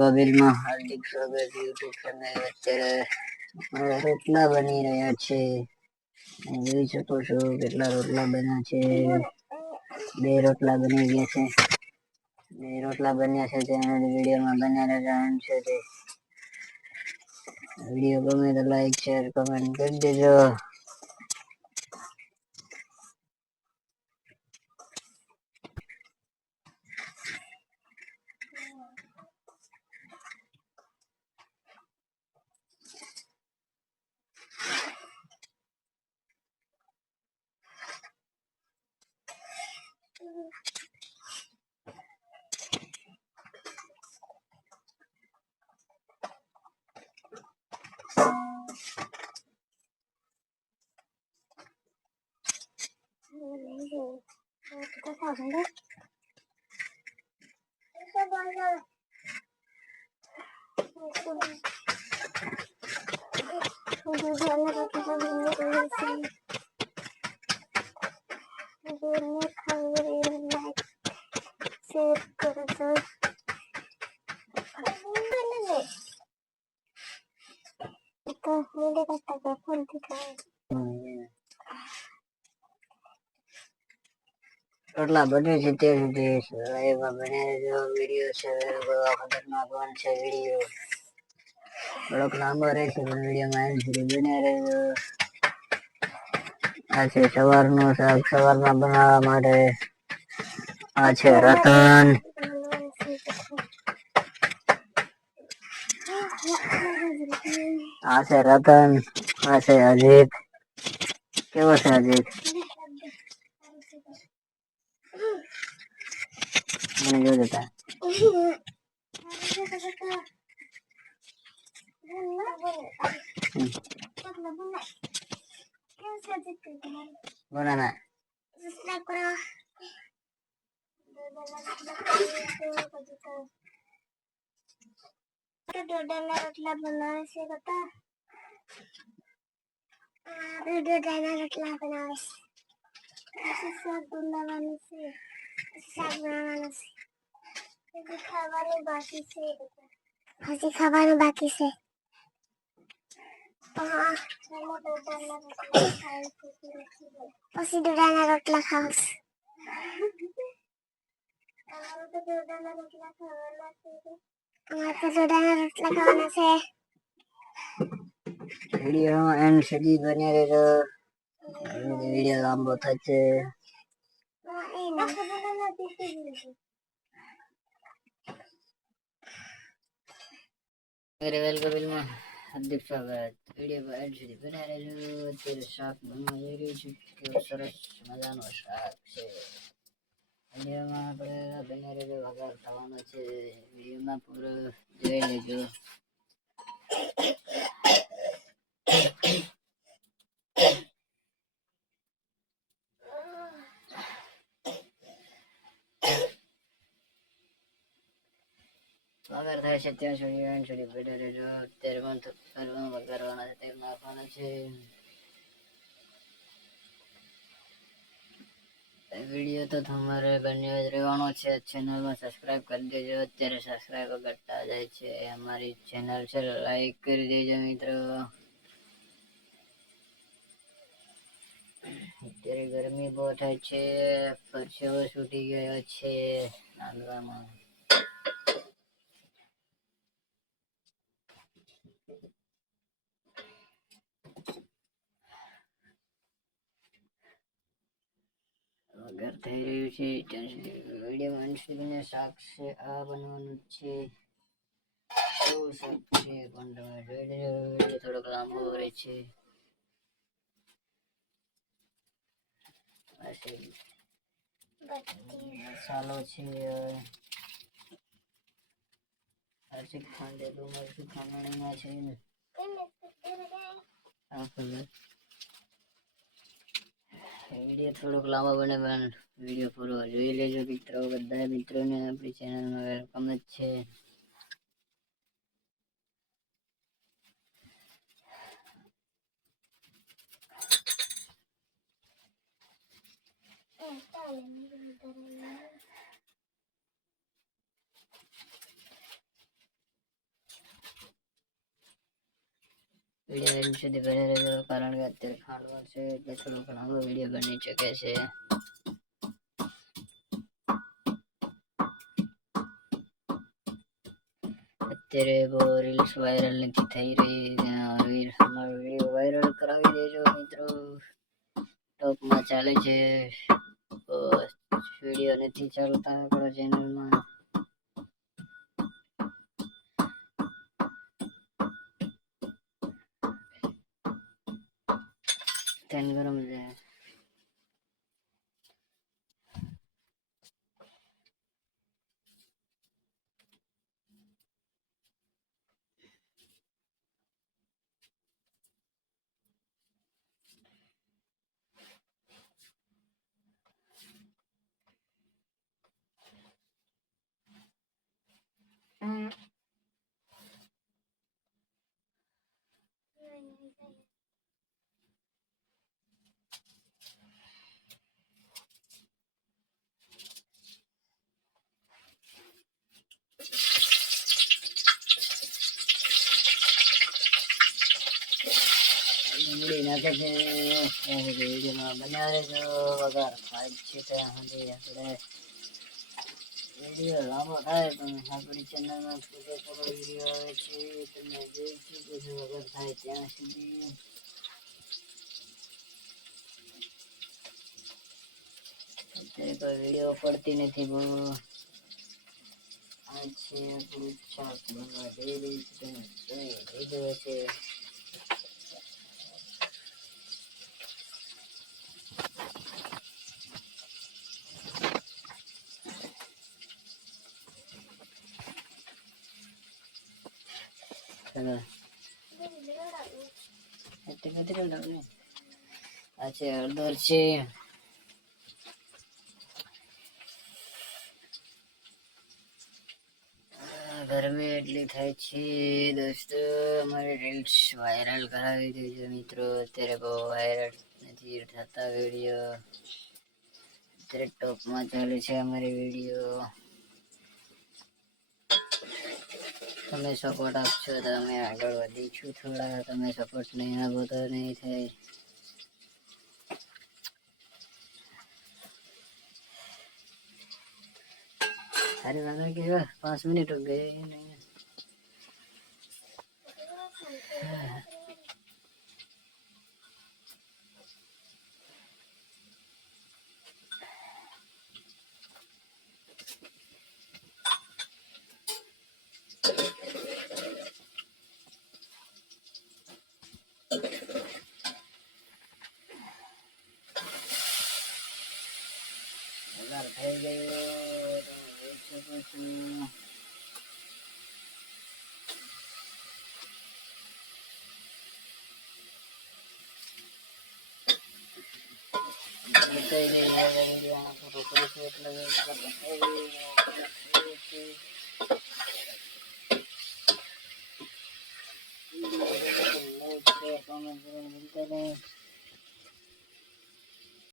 ગોબિલમાં હાર્દિક સ્વાગત YouTube channel. અત્યારે રોટલા બની રહ્યા છે. જોઈ શકો છો કેટલા રોટલા બન્યા છે. 2 રોટલા બની ગયા છે. 2 રોટલા બન્યા છે. ચેનલ વિડીયોમાં બન્યા રહેવાનું છે. વિડીયો ગમે તો લાઈક શેર કમેન્ટ કરી દેજો. રોટલા બને છે ત્યાં સુધી લાઈવમાં બને રહેજો. વિડીયો છે ખતરનાક વન છે. વિડીયો થોડોક લાંબો રહેશે પણ વિડીયોમાં એન્ડ સુધી બને રહેજો. આ છે સવારનું શાક. સવારમાં બનાવવા માટે આ છે રતન, આ છે રતન, આ છે અજીત. કેવો છે અજીત? મને જો દેતા बनाना रोटला बनावे से बता. रोटला बनावे से શાક બનાવવાનું છે. શાક બનાવવાનું છે. ખાવાનું બાકી છે. હજી ખાવાનું બાકી છે. પછી દોડાના રોટલા ખાવ. અમારે તો દોડાના રોટલા ખાવાના છે. વિડીયો એન્ડ સુધી બને રહેજો. વિડીયો લાંબો થશે. વેલકમ હાર્દિક સ્વાગત. વિડીયો એન્ડ સુધી બન્યા રહેજો. અત્યારે શાક બનવા જઈ રહ્યું છે. કેવું સરસ મજાનું શાક છે. વિડીયોમાં આપણે બન્યા રહેજો. વઘાર થવાનો છે. વિડીયોમાં પૂરો જોઈ લેજો. વઘાર થાય છે ત્યાં સુધી એન્ડ સુધી બેઠા રહેજો. અત્યારે વઘારવાના છે, તેલ નાખવાના છે. વિડીયો તો તમારે બન્યો જ રહેવાનો છે. ચેનલમાં સબસ્ક્રાઇબ કરી દેજો. અત્યારે સબસ્ક્રાઇબ કરતા જાય છે. અમારી ચેનલ છે, લાઈક કરી દેજો મિત્રો. અત્યારે ગરમી બહુ થાય છે. પરસેવો છૂટી ગયો છે નાંદવામાં. વઘાર થઈ રહ્યું છે ત્યાં સુધી વિડીયોમાં અંત સુધીને શાક છે આ બનવાનું છે. એવું શાક છે પણ તમે જોઈ લેજો. વિડીયો થોડોક લાંબો રહે છે. મસાલો છે. હજી ખાંડેલું મરચું ખાંડણીમાં છે ને વિડીયો થોડોક લાંબો બને પણ વિડીયો પૂરો જોઈ લેજો મિત્રો. બધા મિત્રોને આપણી ચેનલમાં વેલકમ જ છે. વિડીયો એન્ડ સુધી બને રહેજો, કારણ કે અત્યારે ખાંડવા છે એટલે થોડો ઘણો વિડીયો બની શકે છે. અત્યારે બહુ રીલ્સ વાયરલ નથી થઈ રહી, અમારો વિડીયો વાયરલ કરાવી દેજો મિત્રો. ટોપમાં ચાલે છે, વિડીયો નથી ચાલતા આપણા ચેનલમાં. તેલ ગરમ છે. ડુંગળી નાખે છે, વિડીયોમાં બન્યા રહેજો. વગર ખાય છે ત્યાં સુધી આપણે વિડીયો લાંબો થાય પણ આપણી ચેનલમાં પૂરેપૂરો વિડીયો આવે છે, તમે જોઈ શકો છો. વગર થાય ત્યાં સુધી અત્યારે કોઈ વિડીયો પડતી નથી. બહુ આ છે આપણું શાક બનવા જઈ રહ્યું છે, તમે જોઈ લીધું હશે. આ છે હળદર છે, ગરમી એટલી થાય છે દોસ્તો, અમારે રીલ્સ વાયરલ કરાવી દેજો મિત્રો. અત્યારે બહુ વાયરલ નથી થતા વિડીયો, અત્યારે ટોપમાં ચાલે છે અમારી વિડીયો. તમે સપોર્ટ આપશો તો અમે આગળ વધીશું થોડા. તમે સપોર્ટ નહીં આપો તો નહીં થાય. अरे वाला क्या 5 मिनट हो गए नहीं. થઈ ગયો જોઈ શકો છો. બતાવી દઈએ રોકડી છે એટલે બતાવી